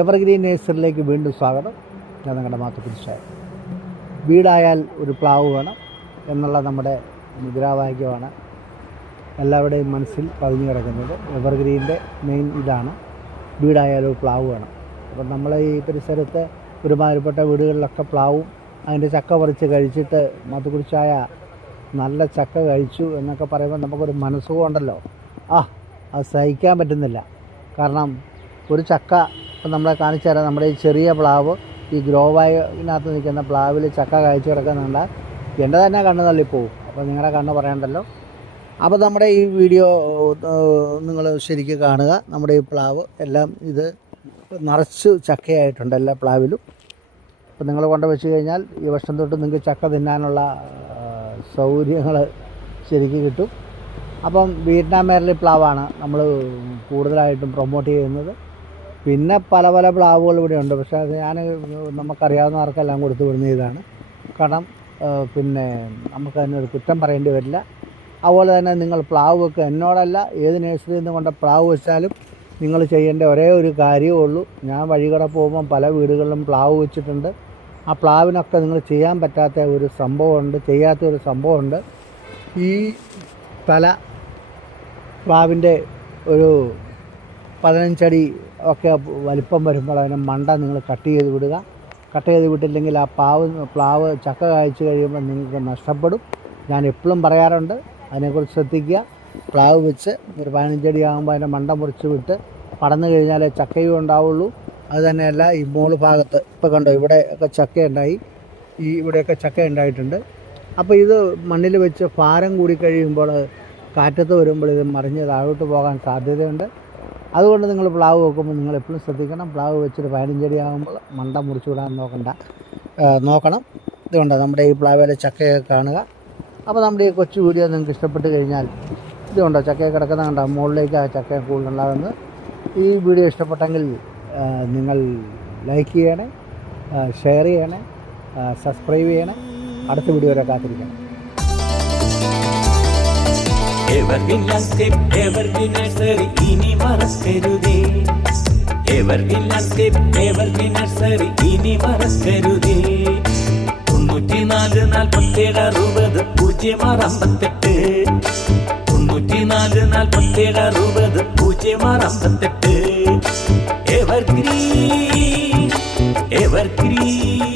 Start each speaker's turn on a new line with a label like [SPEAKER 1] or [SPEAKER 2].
[SPEAKER 1] Evergreen നേഴ്സറിലേക്ക് വീണ്ടും സ്വാഗതം. ഞാൻ നിങ്ങളുടെ വീടായാൽ ഒരു പ്ലാവ് വേണം എന്നുള്ള നമ്മുടെ മുദ്രാവാക്യമാണ് എല്ലാവരുടെയും മനസ്സിൽ പതിഞ്ഞു കിടക്കുന്നത്. എവർഗ്രീന്റെ മെയിൻ ഇതാണ്. വീടായാൽ ഒരു പ്ലാവ് വേണം. അപ്പം നമ്മൾ ഈ പരിസരത്ത് ഒരുമാതിരിപ്പെട്ട വീടുകളിലൊക്കെ പ്ലാവും അതിന്റെ ചക്ക പറിച്ച് കഴിച്ചിട്ട് മാത്തുക്കുരിശായ നല്ല ചക്ക കഴിച്ചു എന്നൊക്കെ പറയുമ്പോൾ നമുക്കൊരു മനസ്സുകൊണ്ടല്ലോ. ആ അത് സഹിക്കാൻ പറ്റുന്നില്ല. കാരണം ഒരു ചക്ക ഇപ്പം നമ്മളെ കാണിച്ചു തരാം. നമ്മുടെ ഈ ചെറിയ പ്ലാവ് ഈ ഗ്രോവായിനകത്ത് നിൽക്കുന്ന പ്ലാവിൽ ചക്ക കഴിച്ചു കിടക്കുന്നുണ്ട്. എന്റെ തന്നെ കണ്ണ് തള്ളിപ്പോവും. അപ്പോൾ നിങ്ങളുടെ കണ്ണ് പറയണ്ടല്ലോ. അപ്പോൾ നമ്മുടെ ഈ വീഡിയോ നിങ്ങൾ ശരിക്കും കാണുക. നമ്മുടെ ഈ പ്ലാവ് എല്ലാം ഇത് നിറച്ച് ചക്കയായിട്ടുണ്ട് എല്ലാ പ്ലാവിലും. അപ്പോൾ നിങ്ങൾ കൊണ്ട് വെച്ച് കഴിഞ്ഞാൽ ഈ വർഷം തൊട്ട് നിങ്ങൾക്ക് ചക്ക തിന്നാനുള്ള സൗകര്യങ്ങൾ ശരിക്കും കിട്ടും. അപ്പം വിയറ്റ്നാം മേരലി പ്ലാവാണ് നമ്മൾ കൂടുതലായിട്ടും പ്രൊമോട്ട് ചെയ്യുന്നത്. പിന്നെ പല പല പ്ലാവുകൾ ഇവിടെ ഉണ്ട്. പക്ഷേ അത് ഞാൻ നമുക്കറിയാവുന്ന ആർക്കെല്ലാം കൊടുത്തു വിടുന്ന ഇതാണ്. കാരണം പിന്നെ നമുക്ക് അതിനൊരു കുറ്റം പറയേണ്ടി വരില്ല. അതുപോലെ തന്നെ നിങ്ങൾ പ്ലാവ് വെക്കുക എന്നോടല്ല ഏത് നേഴ്സറിയിൽ നിന്ന് കൊണ്ട പ്ലാവ് വെച്ചാലും നിങ്ങൾ ചെയ്യേണ്ട ഒരേ ഒരു കാര്യമേ ഉള്ളൂ. ഞാൻ വഴികട പോകുമ്പം പല വീടുകളിലും പ്ലാവ് വെച്ചിട്ടുണ്ട്. ആ പ്ലാവിനൊക്കെ നിങ്ങൾ ചെയ്യാൻ പറ്റാത്ത ഒരു സംഭവമുണ്ട് ചെയ്യാത്ത ഒരു സംഭവമുണ്ട്. ഈ തല പ്ലാവിന്റെ ഒരു പതിനഞ്ചടി ഒക്കെ വലിപ്പം വരുമ്പോൾ അതിനെ മണ്ട നിങ്ങൾ കട്ട് ചെയ്ത് വിടുക. കട്ട് ചെയ്ത് വിട്ടില്ലെങ്കിൽ ആ പാവ് പ്ലാവ് ചക്ക കായ്ച്ചു കഴിയുമ്പോൾ നിങ്ങൾക്ക് നഷ്ടപ്പെടും. ഞാൻ എപ്പോഴും പറയാറുണ്ട് അതിനെക്കുറിച്ച് ശ്രദ്ധിക്കുക. പ്ലാവ് വെച്ച് ഒരു പതിനഞ്ചടി ആകുമ്പോൾ അതിന്റെ മണ്ട മുറിച്ച് വിട്ട് പടന്നു കഴിഞ്ഞാലേ ചക്കയും ഉണ്ടാവുള്ളൂ. അത് തന്നെയല്ല ഈ മോൾ ഭാഗത്ത് ഇപ്പോൾ കണ്ടോ ഇവിടെ ഒക്കെ ചക്ക ഉണ്ടായി ഈ ഇവിടെയൊക്കെ ചക്ക ഉണ്ടായിട്ടുണ്ട് അപ്പോൾ ഇത് മണ്ണിൽ വെച്ച് ഭാരം കൂടി കഴിയുമ്പോൾ കാറ്റത്ത് വരുമ്പോൾ ഇത് മറിഞ്ഞ് താഴോട്ട് പോകാൻ സാധ്യതയുണ്ട്. അതുകൊണ്ട് നിങ്ങൾ പ്ലാവ് വെക്കുമ്പോൾ നിങ്ങൾ എപ്പോഴും ശ്രദ്ധിക്കണം. പ്ലാവ് വെച്ചിട്ട് പതിനഞ്ചടി ആകുമ്പോൾ മണ്ട മുറിച്ചു വിടാൻ നോക്കണ്ട. നോക്കണം. ഇതുകൊണ്ട് നമ്മുടെ ഈ പ്ലാവിലെ ചക്കയൊക്കെ കാണുക. അപ്പോൾ നമ്മുടെ ഈ കൊച്ചു വീഡിയോ നിങ്ങൾക്ക് ഇഷ്ടപ്പെട്ട് കഴിഞ്ഞാൽ ഇതുകൊണ്ടോ ചക്കയെ കിടക്കുന്ന കണ്ടോ? മുകളിലേക്ക് ആ ചക്ക കൂടുതലുണ്ടാകുന്നത് ഈ വീഡിയോ ഇഷ്ടപ്പെട്ടെങ്കിൽ നിങ്ങൾ ലൈക്ക് ചെയ്യണേ ഷെയർ ചെയ്യണേ സബ്സ്ക്രൈബ് ചെയ്യണേ. അടുത്ത വീഡിയോ വരെ കാത്തിരിക്കണം
[SPEAKER 2] എവർഗ്രീൻ ലാൻഡ്സ്കേപ്പ് എവർഗ്രീൻ നഴ്സറി ഇനി മറക്കരുതേ എവർഗ്രീൻ ലാൻഡ്സ്കേപ്പ് എവർഗ്രീൻ നഴ്സറി ഇനി മറക്കരുതേ തൊണ്ണൂറ്റിനാല് നാൽപ്പത്തേഴ് അറുപത് പൂജ്യം ആറ് അമ്പത്തെട്ട് തൊണ്ണൂറ്റിനാല് നാൽപ്പത്തേഴ് അറുപത് പൂജ്യം ആറ് അമ്പത്തെട്ട് എവർഗ്രീൻ എവർഗ്രീൻ